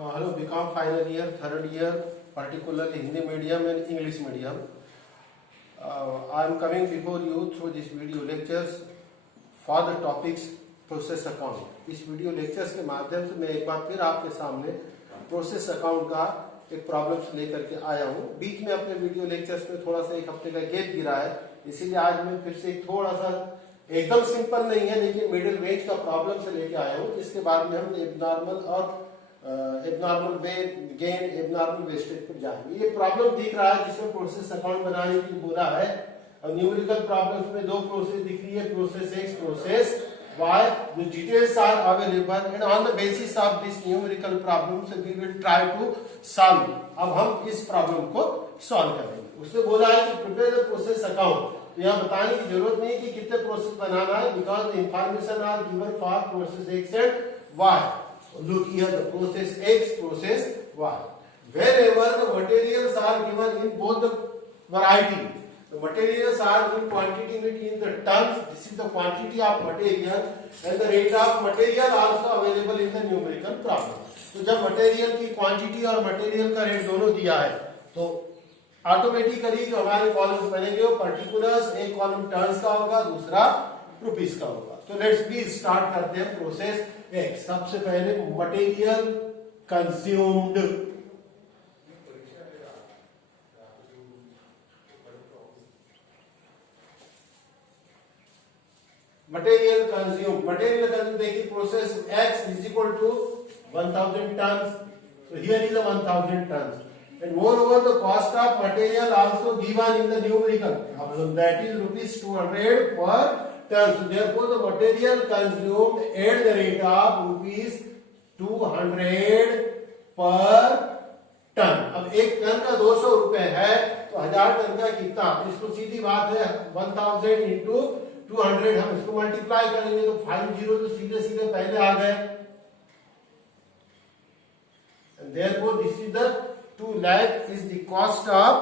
Hello, BCom final year, third year, particularly Hindi medium and English medium. I am coming before you through this video lectures for the topics process account. इस video lectures के माध्यम से मैं एक बार फिर आपके सामने process account का एक प्रॉब्लम्स लेकर के आया हूँ। बीच में अपने वीडियो लेक्चर्स में थोड़ा सा एक हफ्ते का गैप गिरा है, इसीलिए आज मैं फिर से थोड़ा सा एकदम सिंपल नहीं है लेकिन मिडिल रेंज का प्रॉब्लम से लेके आया हूँ, जिसके बाद में हम एबनॉर्मल और एबनॉर्मल वे गेन, एबनॉर्मल वेस्टेज पर जाएंगे। ये प्रॉब्लम दिख रहा है जिसमें प्रोसेस अकाउंट बनाने के लिए बोला है। और न्यूमेरिकल प्रॉब्लम्स में दो प्रोसेस दिख रही है, process X, process Y. The details are available and on the basis of this numerical problems we will try to solve. अब हम इस प्रॉब्लम को सॉल्व करेंगे। उससे बोला है कि प्रिपेयर द प्रोसेस अकाउंट। तो यहाँ बताने की जरूरत नहीं कि कितने प्रोसेस बनाना है, because the information are given for process X and Y. Look here the process X, process Y. Wherever the materials are given in both the variety, the materials are in quantity in the tons. This is the quantity of material and the rate of material also available in the numerical problem. तो जब material की quantity और material का rate दोनों दिया है तो automatically जो हमारे कॉलम्स बनेंगे वो पर्टिकुलर्स, एक कॉलम टर्न्स का होगा, दूसरा रुपीस का होगा। तो लेट्स बी स्टार्ट करते हैं प्रोसेस एक्स। सबसे पहले मटेरियल कंज्यूम्ड, material consumed देखिए process x is equal to 1000 tons. So here is the 1000 tons and moreover the cost of material also given in the numerical problem, that is rupees 200 per ton. So therefore the material consumed at the rate of rupees 200 per ton. अब एक ton का 200 रुपए है तो 1000 ton का कितना, इसको सीधी बात है 1000 इंटू 200, हम इसको मल्टीप्लाई करेंगे तो 50 तो सीधे सीधे पहले आ गए। Therefore this is the 2 lakh is the cost of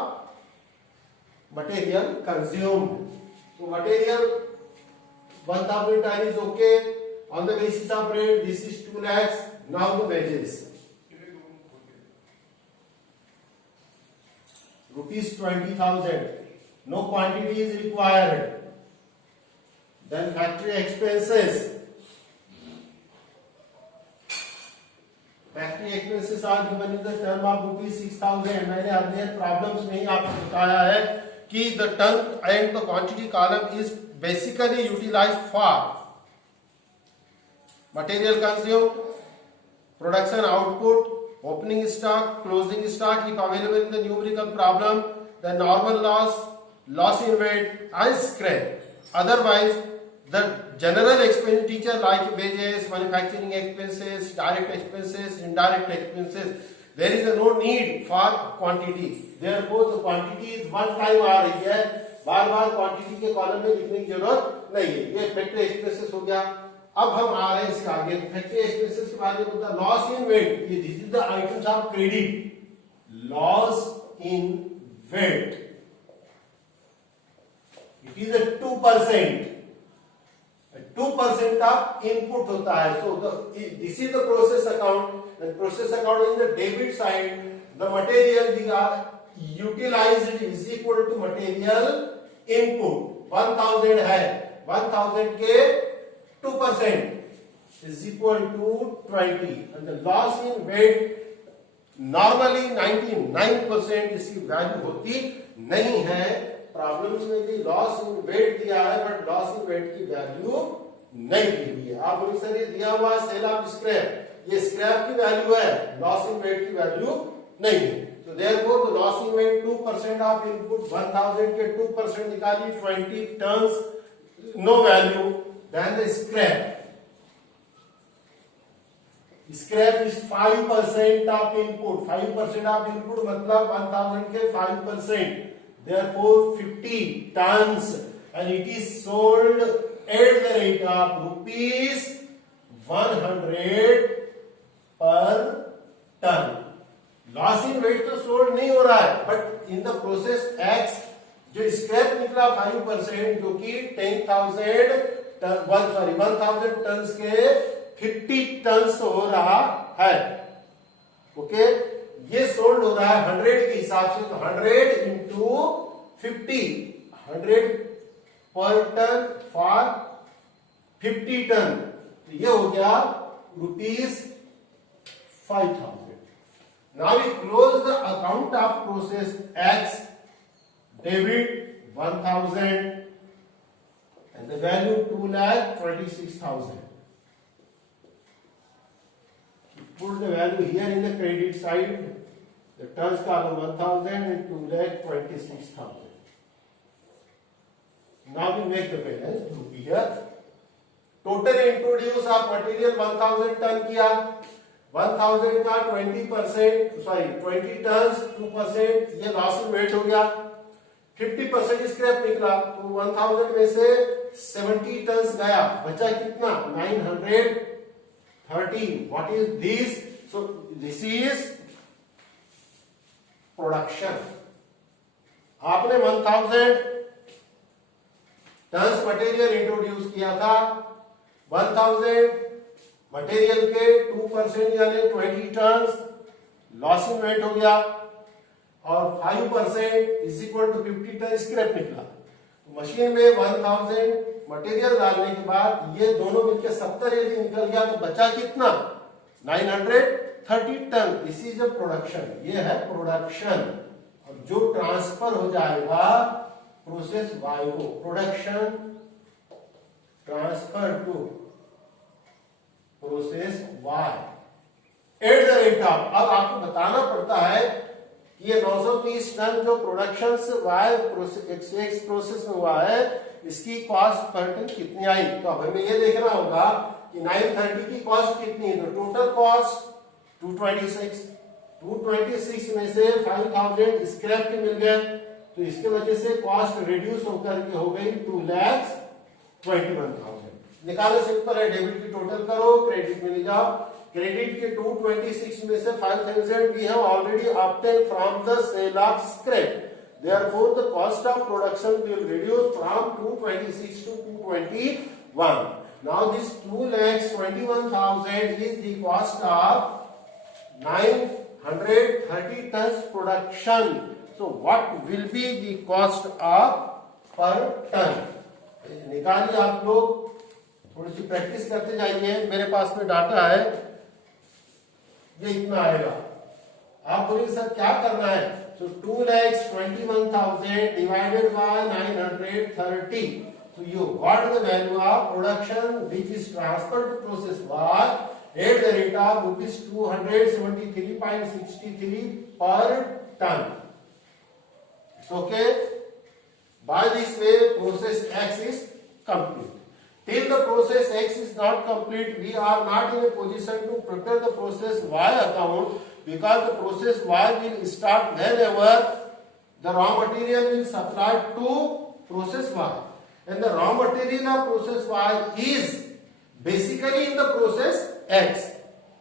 material consumed. So material 1000 ton is okay on the basis of rate. This is 2 lakhs. Now the wages, rupees 20,000. No quantity is required. Then factory expenses. Factory expenses are given in the term of rupees 6,000. मैंने earlier problems में ही आपको बताया है कि the ton and the quantity column is basically utilized for material consumed, production output, opening stock, closing stock if available in the numerical problem, the normal loss, loss in weight and scrap. Otherwise the general expenditure like wages, manufacturing expenses, direct expenses, indirect expenses, there is no need for quantity. Therefore the quantity is one time आ रही है, बार बार quantity के column में लिखने की जरूरत नहीं है। ये फैक्ट्री एक्सपेंसेस हो गया। अब हम आ रहे हैं इसके आगे, फैक्ट्री एक्सपेंसेस के बाद होता है लॉस इन वेट। ये this is the items of credit, loss in weight, it is 2%। 2% of input होता है। So this is the process account, and process account in the debit side, the material we are utilized is equal to material input। 1000 है, 1000 के 2% is equal to 20 and the loss in weight normally 99% इसकी value होती नहीं है। Problems में भी loss in wait दिया है बट लॉस इन वेट की वैल्यू नहीं दी हुई है। आप बोलिए सर ये दिया हुआ है सेल ऑफ स्क्रैप, ये स्क्रैप की वैल्यू है, लॉस इन वेट की वैल्यू नहीं है। तो therefore the loss in weight 2% of input, 1000 के 2% निकालिए 20 tons, no value. Then the scrap, scrap is 5% of input. 5% of input मतलब 1000 के 5%, therefore 50 tons and it is sold at the rate of rupees 100 per ton. Loss in weight तो sold नहीं हो रहा है but in the process X जो scrap निकला 5% जो कि 10,000 टन के 50 टन हो रहा है। ओके, ये सोल्ड हो रहा है 100 के हिसाब से, तो 100 इंटू 50, 100 पर टन फॉर 50 टन, तो ये हो गया ₹5,000. Now we close the account of process X, debit 1,000 and the value 2,26,000. Put the value here in the credit side, the turns column 1,000 and 2,26,000. Now we make the balance through here. Total introduce of material 1,000 ton किया, 1,000 का 20%, sorry 20 turns 2%, ये loss in wait हो गया, 50% scrap निकला, तो 1,000 में से 70 turns गया, बचा कितना 930. What is this? So this is production. आपने 1,000 टन्स मटेरियल इंट्रोड्यूस किया था, 1,000 मटेरियल के 2% यानी 20 टन्स लॉस इन वेट हो गया, और 5% is equal to 50 ton scrap निकला. मशीन में 1,000 मटेरियल डालने के बाद ये दोनों मिलकर 70 यदि निकल गया, तो बचा कितना 930 ton. This is a production, ये है प्रोडक्शन. और जो ट्रांसफर हो जाएगा प्रोसेस वाई को, production transfer to process Y at the rate of. अब आपको बताना पड़ता है कि ये 930 टन जो प्रोडक्शन से वाई प्रोसेस प्रोसेस में हुआ है, इसकी कॉस्ट पर टन कितनी आई. तो अब हमें ये देखना होगा कि 930 की कॉस्ट कितनी है. तो टोटल कॉस्ट 226 में से 5,000 स्क्रैप के मिल गए, तो इसके वजह से कॉस्ट रिड्यूस होकर के हो गई 2,21,000. निकालना सिंपल है, डेबिट की टोटल करो, क्रेडिट में ले जाओ. क्रेडिट के 226 में से 5,000 we have already obtained from the sale of scrap. Therefore, the cost of production will reduce from 226 to 221. Now, this 2,21,000 is the cost of 930 tons production. So, what will be the cost of per ton? निकालिए आप लोग, थोड़ी सी practice करते जाइए. मेरे पास में data है, ये इतना आएगा. आप बोलिए सर क्या करना है. सो 2,21,000 divided by 930. So you got the value of production which is transferred to process Y at the rate of rupees 273.63 per ton. Okay. By this way, process X is complete. Till the process X is not complete, we are not in a position to prepare the process Y account, because the process Y will start whenever the raw material will supply to process Y, and the raw material of process Y is basically in the process X,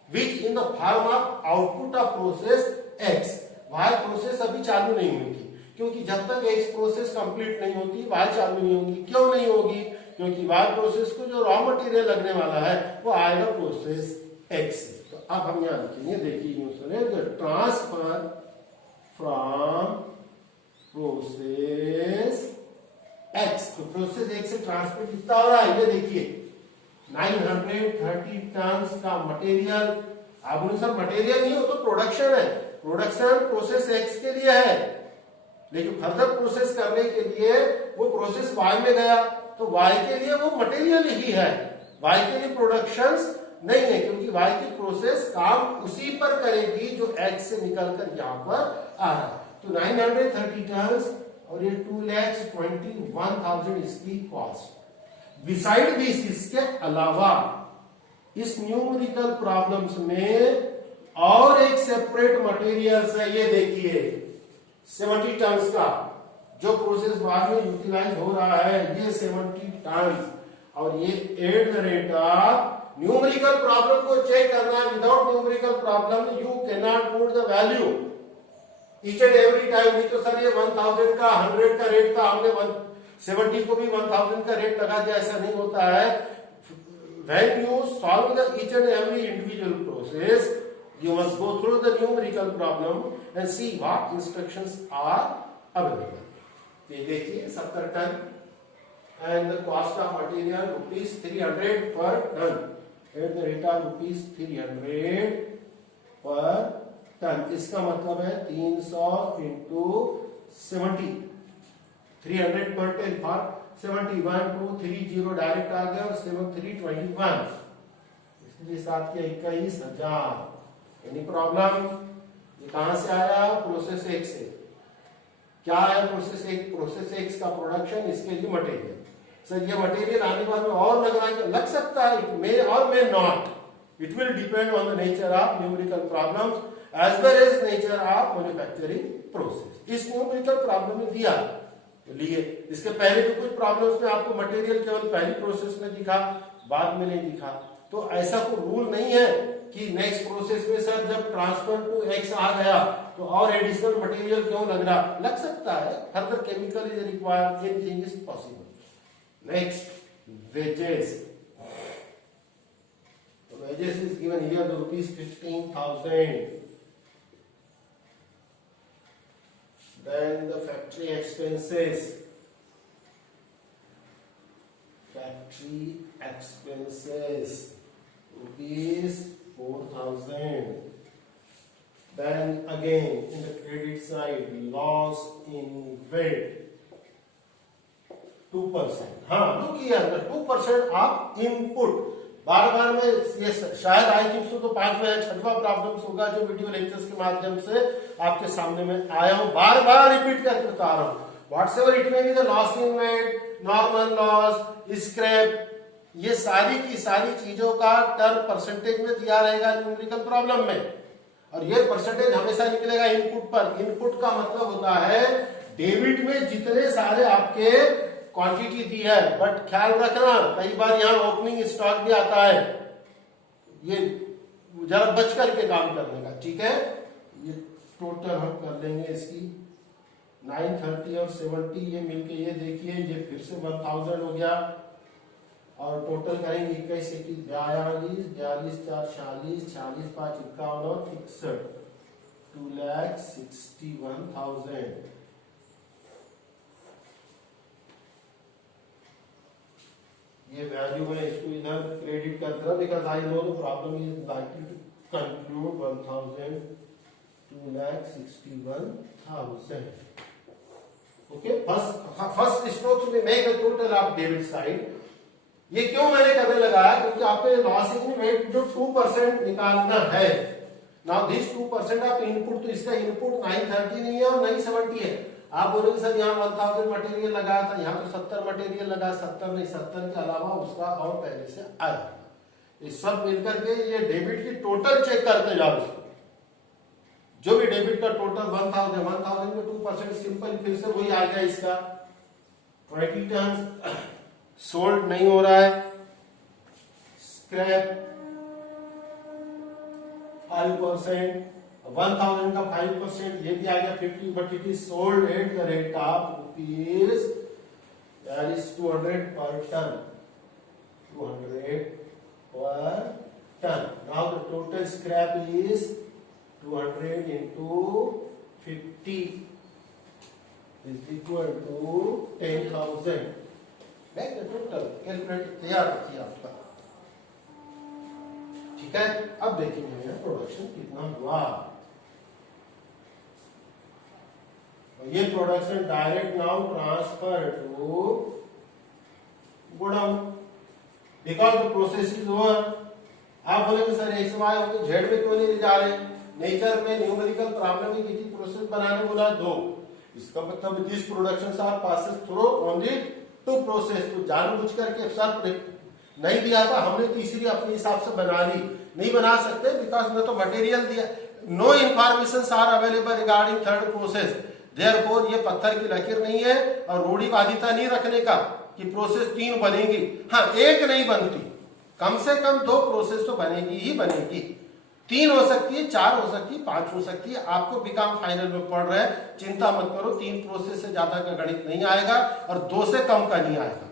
which in the form of output of process X. Y process अभी चालू नहीं होगी, क्योंकि जब तक X process complete नहीं होती Y चालू नहीं होगी. क्यों नहीं होगी? क्योंकि Y प्रोसेस को जो रॉ मटेरियल लगने वाला है वो आएगा प्रोसेस X. तो अब हम यहाँ लिखेंगे, देखिए ट्रांसफर फ्रॉम प्रोसेस X. तो प्रोसेस X से ट्रांसफर कितना हो रहा है, ये देखिए 930 टन का मटेरियल. आप बोले सर मटेरियल नहीं हो तो प्रोडक्शन है. प्रोडक्शन प्रोसेस X के लिए है, लेकिन फर्दर प्रोसेस करने के लिए वो प्रोसेस Y में गया, तो Y के लिए वो मटेरियल ही है. Y के लिए प्रोडक्शंस नहीं है, क्योंकि Y की प्रोसेस काम उसी पर करेगी जो X से निकलकर यहाँ पर आ रहा है. तो 930 टन और ये 2,21,000 इसकी कॉस्ट. बिसाइड दिस, इसके अलावा इस न्यूमेरिकल प्रॉब्लम्स में और एक सेपरेट मटेरियल्स है. ये देखिए 70 टन का जो प्रोसेस बाद में यूटिलाइज हो रहा है, ये 70 टन. और ये eight the rate of numerical problem को चेक करना है. Without numerical problem you can not put the value each and every time. नहीं तो सर ये 1000 का 100 का रेट था, हमने 70 को भी 1000 का रेट लगा दिया, ऐसा नहीं होता है. When you solve the each and every individual process, You must go through the numerical problem and see what instructions are available. ये देखिए 70 ton and the cost of material rupees 300 per ton at the rate of rupees 300 per ton. इसका मतलब है 300 into 70, 300 per ton for 71 2 3 0 direct आ गया और 7 3 21, इसके साथ किया 21,000. Any problem? ये कहां से आया? प्रोसेस एक से. क्या है प्रोसेस एक? प्रोसेस एक्स का प्रोडक्शन, इसके लिए मटेरियल. सर ये मटेरियल आने के बाद में और लग सकता है, it may or may not. It will depend on the nature of numerical problems as well as nature of manufacturing process. इस न्यूमेरिकल प्रॉब्लम में दिया लिए. इसके पहले तो कुछ प्रॉब्लम्स में आपको मटेरियल केवल पहली प्रोसेस में दिखा, बाद में नहीं दिखा. तो ऐसा कोई रूल नहीं है कि नेक्स्ट प्रोसेस में सर जब ट्रांसफर टू एक्स आ गया तो और एडिशनल मटेरियल क्यों लग रहा. लग सकता है. Further chemical is required, anything is possible. Next, wages. Wages is given here the rupees 15,000. Then the factory expenses. Factory expenses rupees 4,000. Then again in the credit side, loss in weight 2%. हाँ, look here, the 2% of input. बार बार मैं ये शायद I think so तो 5वां या 6वां problem होगा जो video lectures के माध्यम से आपके सामने में आया हूं. बार बार रिपीट करके बता रहा हूं. Whatsoever it may be the loss in weight, normal loss, scrap, ये सारी की सारी चीजों का टर्म परसेंटेज में दिया रहेगा न्यूमेरिकल प्रॉब्लम में. और ये परसेंटेज हमेशा निकलेगा इनपुट पर. इनपुट का मतलब होता है डेबिट में जितने सारे आपके क्वांटिटी दी है. बट ख्याल रखना कई बार यहाँ ओपनिंग स्टॉक भी आता है. ये जरा बच करके काम करने का. ठीक है, ये टोटल हम कर लेंगे इसकी 930 और 70 ये मिलके ये देखिए ये फिर से 1000 हो गया. और टोटल करेंगे 21 41 42 42 4 46 46 5 51 और 61 2,61,000. ये वैल्यू में इसको इधर क्रेडिट कर देना because I know the problem is likely to conclude 1,000 2,61,000. Okay, first stroke में make the total of debit side. ये क्यों मैंने करने लगाया? क्योंकि आपको लॉस इन वेट जो 2% निकालना है. नाउ दिस 2% ऑफ इनपुट, तो इसका इनपुट 930 नहीं है और नहीं 70 है. आप बोलोगे सर यहाँ 1000 मटेरियल लगाया था, यहाँ तो 70 मटेरियल लगा. 70 नहीं, 70 के अलावा उसका और पहले से आया. ये सब मिलकर के ये डेबिट की टोटल चेक करते जाओ. जो भी डेबिट का टोटल 1000 में 2% सिंपल फिर से वही आ गया. इसका 20 टन सोल्ड नहीं हो रहा है. स्क्रैप 5%, 1000 का 5% ये भी आ गया 50, but it is sold at the rate of rupees that is 200 पर ton. 200 per ton. Now the total scrap is 200 into 50 is equal to 10,000. Make the total calculate तैयार रखिए आपका. ठीक है, अब देखेंगे मेरा प्रोडक्शन कितना हुआ. ये production direct now transfer to godown because the process is over. आप बोलेंगे सर एक्स वाई होते जेड में क्यों नहीं ले जा रहे? नेचर में न्यूमेरिकल प्रॉब्लम में किसी प्रोसेस बनाने बोला दो. इसका मतलब this production are passes through only two process. तो जानबूझ करके सर नहीं दिया था, हमने तीसरी अपने हिसाब से बना ली. नहीं बना सकते बिकॉज में तो मटेरियल दिया. No information are available regarding third process. Therefore ये पत्थर की लकीर नहीं है और रूढ़िवादिता नहीं रखने का कि प्रोसेस 3 बनेगी. हाँ, एक नहीं बनती, कम से कम 2 प्रोसेस तो बनेगी ही बनेगी. 3 हो सकती है, 4 हो सकती है, 5 हो सकती है. आपको बीकॉम फाइनल में पढ़ रहे हैं, चिंता मत करो. 3 प्रोसेस से ज्यादा का गणित नहीं आएगा और 2 से कम का नहीं आएगा.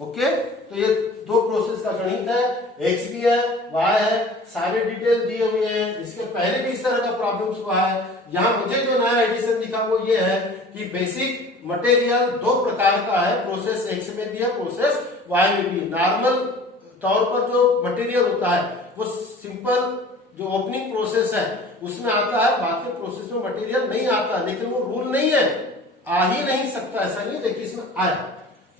ओके, तो ये दो प्रोसेस का गणित है, एक्स भी है, वाई है, सारे डिटेल दिए हुए हैं। इसके पहले भी इस तरह का प्रॉब्लम्स हुआ है। यहाँ मुझे जो नया एडिशन दिखा वो ये है कि बेसिक मटेरियल दो प्रकार का है, प्रोसेस एक्स में भी है, प्रोसेस वाई में भी। नॉर्मल तौर पर जो मटेरियल होता है वो सिंपल जो ओपनिंग प्रोसेस है उसमें आता है, बाकी प्रोसेस में मटेरियल नहीं आता। लेकिन वो रूल नहीं है, आ ही नहीं सकता, ऐसा नहीं। देखिए इसमें आया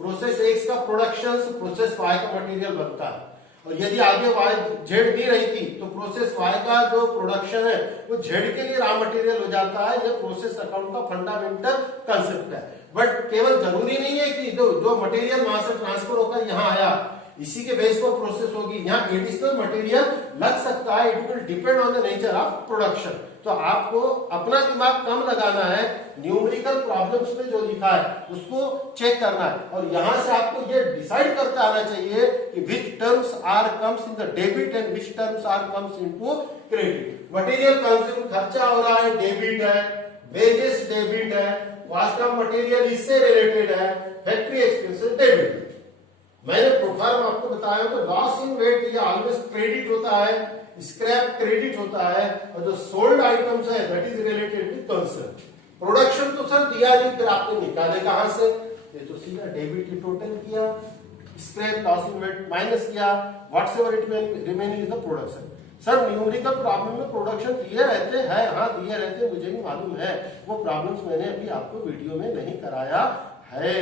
प्रोसेस एक्स का प्रोडक्शन प्रोसेस वाई का मटेरियल बनता है, और यदि आगे वाई जेड दी रही थी तो प्रोसेस वाई का जो प्रोडक्शन है वो जेड के लिए रॉ मटेरियल हो जाता है। ये प्रोसेस अकाउंट का फंडामेंटल कंसेप्ट है। बट केवल जरूरी नहीं है कि जो मटेरियल वहां से ट्रांसफर होकर यहाँ आया इसी के बेस पर प्रोसेस होगी। यहाँ एडिशनल मटेरियल लग सकता है, it will depend on the nature of production. तो आपको अपना दिमाग कम लगाना है, न्यूमेरिकल प्रॉब्लम्स में जो लिखा है उसको चेक करना है, और यहां से आपको ये डिसाइड करके आना चाहिए कि which terms are comes in the debit and which terms are comes into credit. Material consume खर्चा हो रहा है, डेबिट है, वेजेस डेबिट है, कॉस्ट ऑफ मटेरियल इससे रिलेटेड है, फैक्ट्री एक्सपेंसेस डेबिट है। मैंने प्रोफार्म आपको बताया तो लॉस इन वेट ये ऑलवेज क्रेडिट होता है, स्क्रैप क्रेडिट होता है, और जो सोल्ड आइटम्स है that is related with concern. Production तो सर दिया नहीं, फिर आपने निकाले कहां से? ये तो सीधा डेबिट की टोटल किया, scrap loss in weight minus किया, whatever it remaining is the production. Sir numerical problem में प्रोडक्शन दिए रहते हैं, हाँ दिए रहते हैं, मुझे भी मालूम है। वो प्रॉब्लम्स मैंने अभी आपको वीडियो में नहीं कराया है,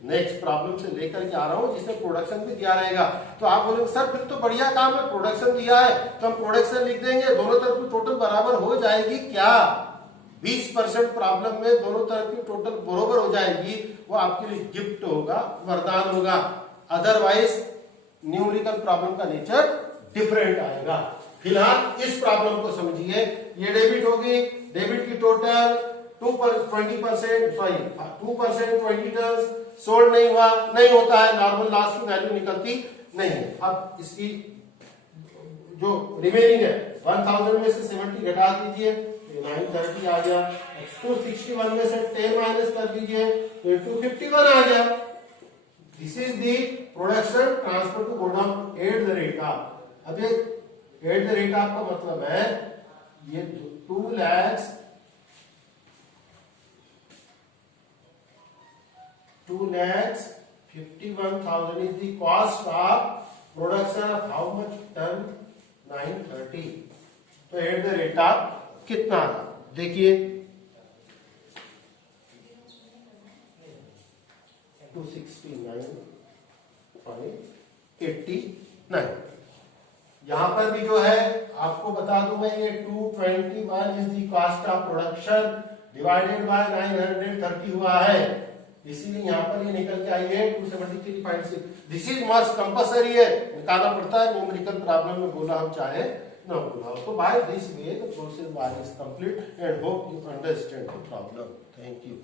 नेक्स्ट प्रॉब्लम से लेकर के आ रहा हूं जिसमें प्रोडक्शन भी दिया रहेगा। तो आप बोलेंगे सर फिर तो बढ़िया काम है, प्रोडक्शन दिया है तो हम प्रोडक्शन लिख देंगे, दोनों तरफ की टोटल बराबर हो जाएगी क्या? 20% प्रॉब्लम में दोनों तरफ की टोटल बराबर हो जाएगी, वो आपके लिए गिफ्ट होगा, वरदान होगा। अदरवाइज न्यूमेरिकल प्रॉब्लम का नेचर डिफरेंट आएगा। फिलहाल इस प्रॉब्लम को समझिए, ये डेबिट होगी, डेबिट की टोटल 20% सॉरी 2% 20 टन सोल्ड नहीं हुआ, नहीं होता है, नॉर्मल लॉस की वैल्यू निकलती नहीं है। अब इसकी जो रिमेनिंग है 1000 में से 70 घटा दीजिए तो 930 आ गया। 261 में से 10 माइनस कर दीजिए तो 251 आ गया। This is the production transfer to godown at the rate of. अब ये एट द रेट ऑफ का मतलब है ये 2,51,000 is the cost of production of how much ton? 930। तो एट द रेट ऑफ कितना आ? देखिए 269.89। यहां पर भी जो है आपको बता दूं मैं, ये 221 is the cost of production divided by 930 हुआ है, इसीलिए यहाँ पर ये निकल के आई है 273.6। दिस इज मस्ट कंपल्सरी है, निकालना पड़ता है न्यूमेरिकल प्रॉब्लम में, बोला हम चाहे न बोला। तो by this way the process by is complete and hope you understand the problem. Thank you.